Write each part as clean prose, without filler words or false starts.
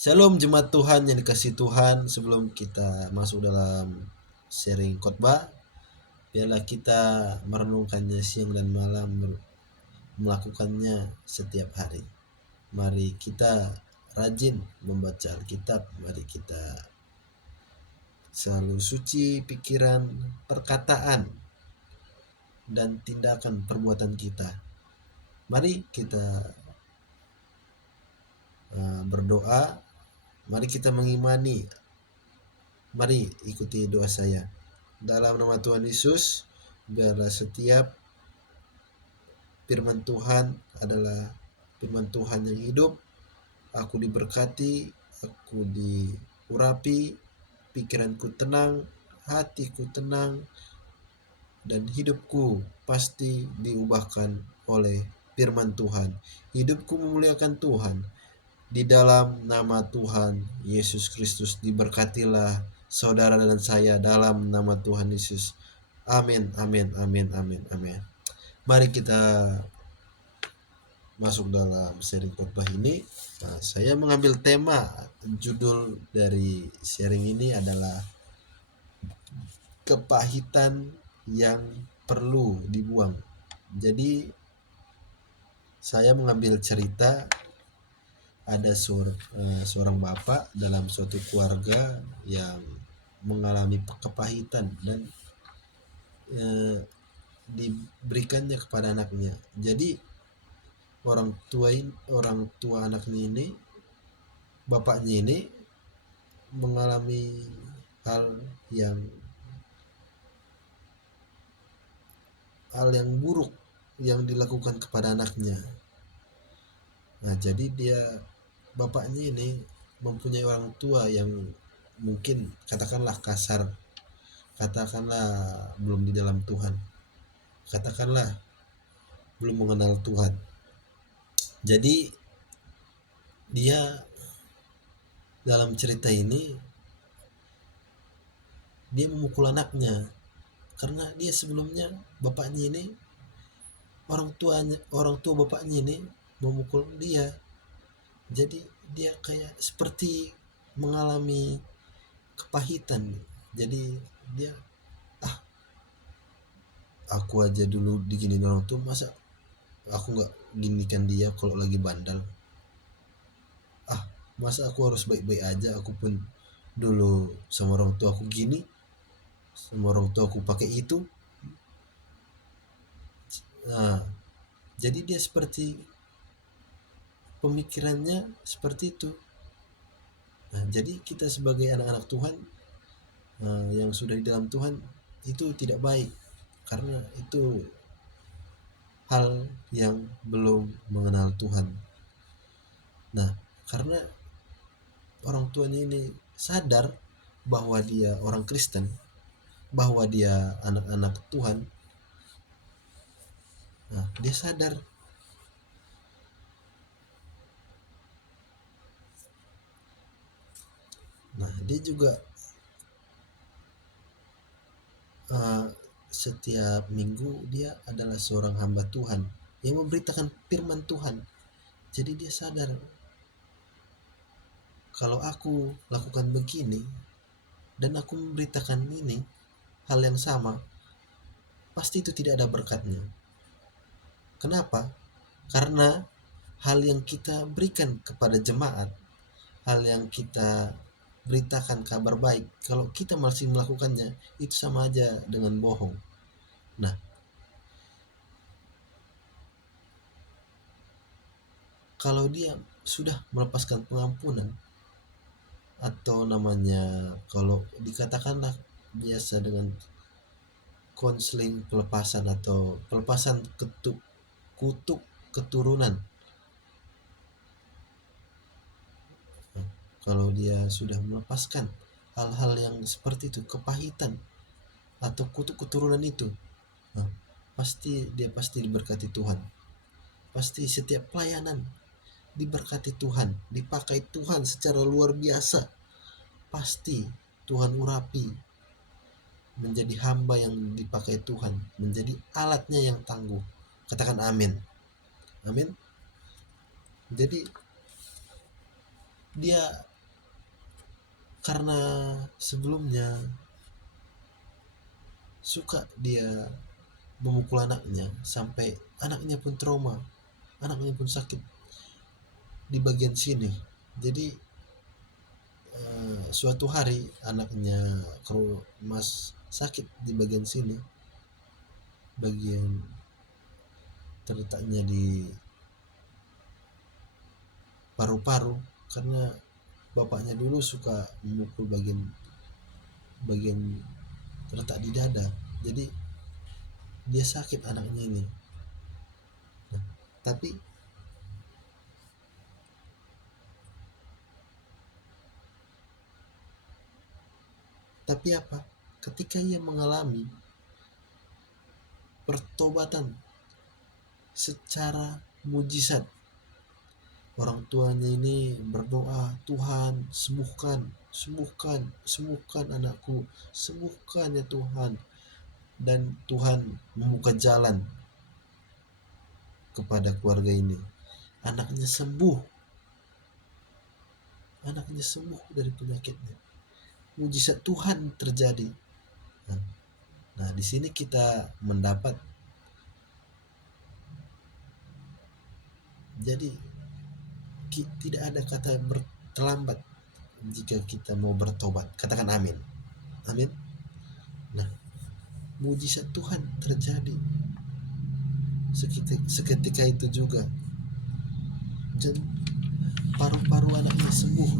Shalom jemaat Tuhan yang dikasih Tuhan. Sebelum kita masuk dalam sharing khotbah, biarlah kita merenungkannya siang dan malam, melakukannya setiap hari. Mari kita rajin membaca Alkitab. Mari kita selalu suci pikiran, perkataan, dan tindakan perbuatan kita. Mari kita berdoa. Mari kita mengimani. Mari ikuti doa saya. Dalam nama Tuhan Yesus, biarlah setiap firman Tuhan adalah firman Tuhan yang hidup. Aku diberkati, aku diurapi, pikiranku tenang, hatiku tenang, dan hidupku pasti diubahkan oleh firman Tuhan. Hidupku memuliakan Tuhan. Di dalam nama Tuhan Yesus Kristus diberkatilah saudara dan saya dalam nama Tuhan Yesus. Amin, amin, amin, amin, amin. Mari kita masuk dalam sharing khotbah ini. Saya mengambil tema, judul dari sharing ini adalah kepahitan yang perlu dibuang. Jadi saya mengambil cerita ada seorang bapak dalam suatu keluarga yang mengalami kepahitan dan diberikannya kepada anaknya. Jadi orang tua anaknya ini, bapaknya ini mengalami hal yang buruk yang dilakukan kepada anaknya. Nah, jadi bapaknya ini mempunyai orang tua yang mungkin katakanlah kasar, katakanlah belum di dalam Tuhan, katakanlah belum mengenal Tuhan. Jadi dia dalam cerita ini dia memukul anaknya karena dia sebelumnya bapaknya ini, orang tua bapaknya ini memukul dia. Jadi dia kayak seperti mengalami kepahitan. Jadi dia aku aja dulu diginiin orang tua, masa aku nggak ginikan dia kalau lagi bandal. Masa aku harus baik-baik aja, aku pun dulu sama orang tua aku gini, sama orang tua aku pakai itu. Nah, jadi dia seperti pemikirannya seperti itu. Nah, jadi kita sebagai anak-anak Tuhan yang sudah di dalam Tuhan itu tidak baik, karena itu hal yang belum mengenal Tuhan. Nah, karena orang tuanya ini sadar bahwa dia orang Kristen, bahwa dia anak-anak Tuhan. Nah, dia sadar. Nah, dia juga setiap minggu dia adalah seorang hamba Tuhan yang memberitakan firman Tuhan. Jadi dia sadar, kalau aku lakukan begini dan aku memberitakan ini, hal yang sama, pasti itu tidak ada berkatnya. Kenapa? Karena hal yang kita berikan kepada jemaat, hal yang kita beritakan kabar baik, kalau kita masih melakukannya, itu sama aja dengan bohong. Nah, kalau dia sudah melepaskan pengampunan, atau namanya kalau dikatakanlah biasa dengan konseling pelepasan atau pelepasan kutuk keturunan. Kalau dia sudah melepaskan hal-hal yang seperti itu, kepahitan atau kutuk keturunan itu, pasti diberkati Tuhan. Pasti setiap pelayanan diberkati Tuhan, dipakai Tuhan secara luar biasa. Pasti Tuhan urapi menjadi hamba yang dipakai Tuhan, menjadi alatnya yang tangguh. Katakan amin. Amin. Jadi dia Karena sebelumnya suka dia memukul anaknya sampai anaknya pun trauma, anaknya pun sakit di bagian sini. Jadi suatu hari anaknya mas sakit di bagian sini, bagian terletaknya di paru-paru, karena bapaknya dulu suka memukul bagian bagian terletak di dada. Jadi dia sakit anaknya ini. Nah, tapi apa? Ketika ia mengalami pertobatan secara mujizat, orang tuanya ini berdoa, Tuhan sembuhkan, sembuhkan, sembuhkan anakku, sembuhkan ya Tuhan. Dan Tuhan membuka jalan kepada keluarga ini. Anaknya sembuh, anaknya sembuh dari penyakitnya. Mujizat Tuhan terjadi. Nah, di sini kita mendapat, jadi tidak ada kata terlambat jika kita mau bertobat. Katakan amin. Amin. Nah, mujizat Tuhan terjadi seketika itu juga. Dan paru-paru anaknya sembuh.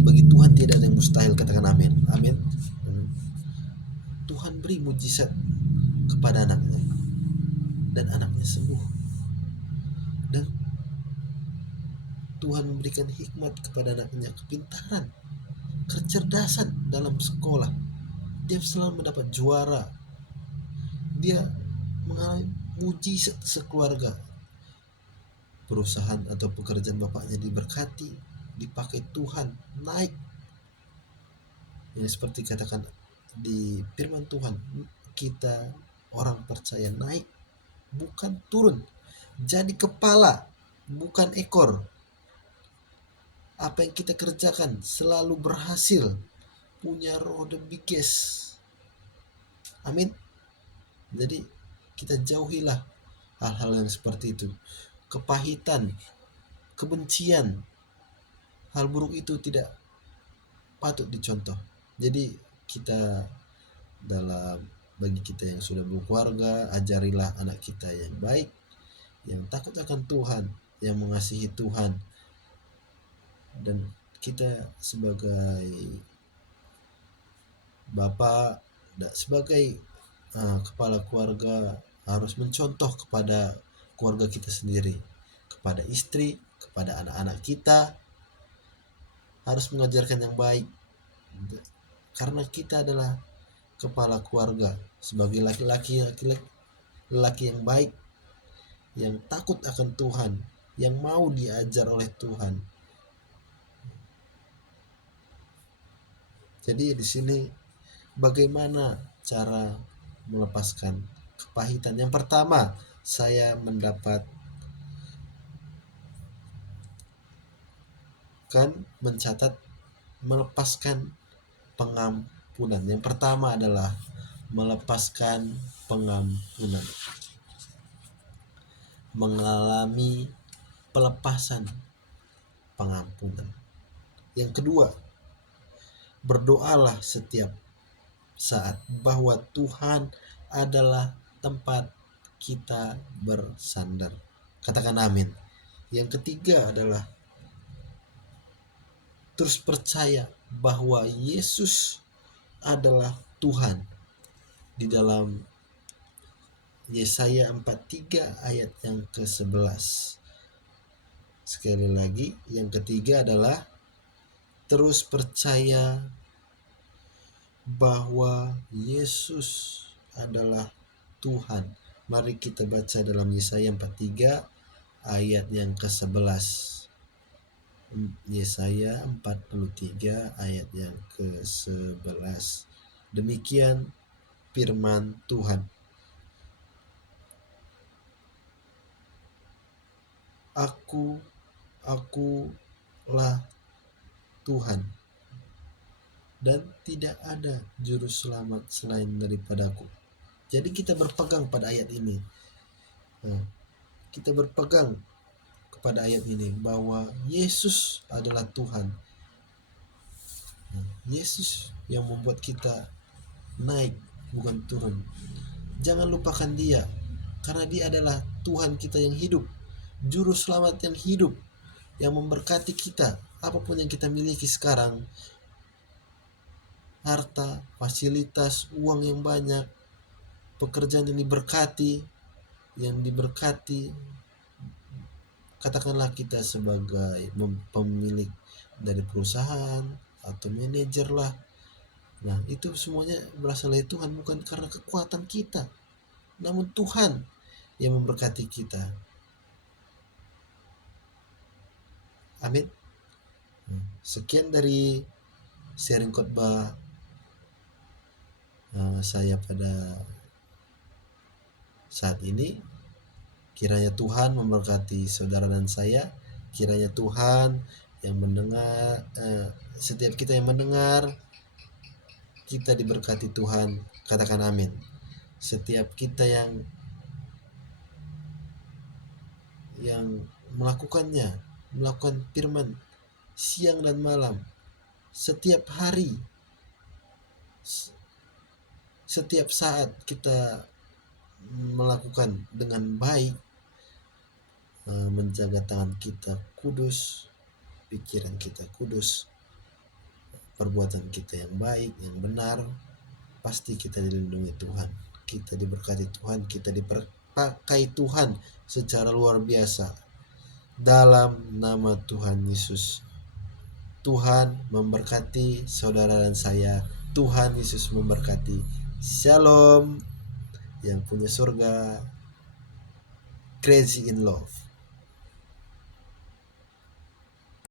Bagi Tuhan tidak ada yang mustahil. Katakan amin. Amin. Tuhan beri mujizat kepada anaknya dan anaknya sembuh. Dan Tuhan memberikan hikmat kepada anaknya, kepintaran, kecerdasan dalam sekolah. Dia selalu mendapat juara. Dia mengalami mujizat sekeluarga. Perusahaan atau pekerjaan bapaknya diberkati, dipakai Tuhan, naik. Ya, seperti katakan di firman Tuhan, kita orang percaya naik, bukan turun. Jadi kepala, bukan ekor. Apa yang kita kerjakan selalu berhasil. Punya roh the biggest. Amin. Jadi kita jauhilah hal-hal yang seperti itu. Kepahitan, kebencian, hal buruk itu tidak patut dicontoh. Jadi kita bagi kita yang sudah berkeluarga, ajarilah anak kita yang baik, yang takut akan Tuhan, yang mengasihi Tuhan. Dan kita sebagai bapak, sebagai kepala keluarga harus mencontoh kepada keluarga kita sendiri, kepada istri, kepada anak-anak kita, harus mengajarkan yang baik. Karena kita adalah kepala keluarga, sebagai laki-laki yang baik, yang takut akan Tuhan, yang mau diajar oleh Tuhan. Jadi di sini bagaimana cara melepaskan kepahitan? Yang pertama, saya mencatat melepaskan pengampunan. Yang pertama adalah melepaskan pengampunan. Mengalami pelepasan pengampunan. Yang kedua, berdoalah setiap saat bahwa Tuhan adalah tempat kita bersandar. Katakan amin. Yang ketiga adalah terus percaya bahwa Yesus adalah Tuhan. Di dalam Yesaya 43 ayat yang ke-11. Sekali lagi, yang ketiga adalah terus percaya bahwa Yesus adalah Tuhan. Mari kita baca dalam Yesaya 43 ayat yang ke-11. Yesaya 43 ayat yang ke-11. Demikian firman Tuhan. Aku Tuhan, dan tidak ada juru selamat selain daripadaku. Jadi kita berpegang pada ayat ini. Nah, kita berpegang kepada ayat ini bahwa Yesus adalah Tuhan. Nah, Yesus yang membuat kita naik, bukan turun. Jangan lupakan Dia, karena Dia adalah Tuhan kita yang hidup, juru selamat yang hidup, yang memberkati kita. Apapun yang kita miliki sekarang, harta, fasilitas, uang yang banyak, pekerjaan yang diberkati, katakanlah kita sebagai pemilik dari perusahaan atau manajer lah. Nah, itu semuanya berasal dari Tuhan, bukan karena kekuatan kita, namun Tuhan yang memberkati kita. Amin. Sekian dari sharing khotbah saya pada saat ini. Kiranya Tuhan memberkati saudara dan saya. Kiranya Tuhan yang mendengar, setiap kita yang mendengar, kita diberkati Tuhan. Katakan amin. Setiap kita yang melakukan firman siang dan malam, setiap hari, setiap saat kita melakukan dengan baik, menjaga tangan kita kudus, pikiran kita kudus, perbuatan kita yang baik, yang benar, pasti kita dilindungi Tuhan, kita diberkati Tuhan, kita dipakai Tuhan secara luar biasa. Dalam nama Tuhan Yesus, Tuhan memberkati saudara dan saya. Tuhan Yesus memberkati. Shalom. Yang punya surga, crazy in love.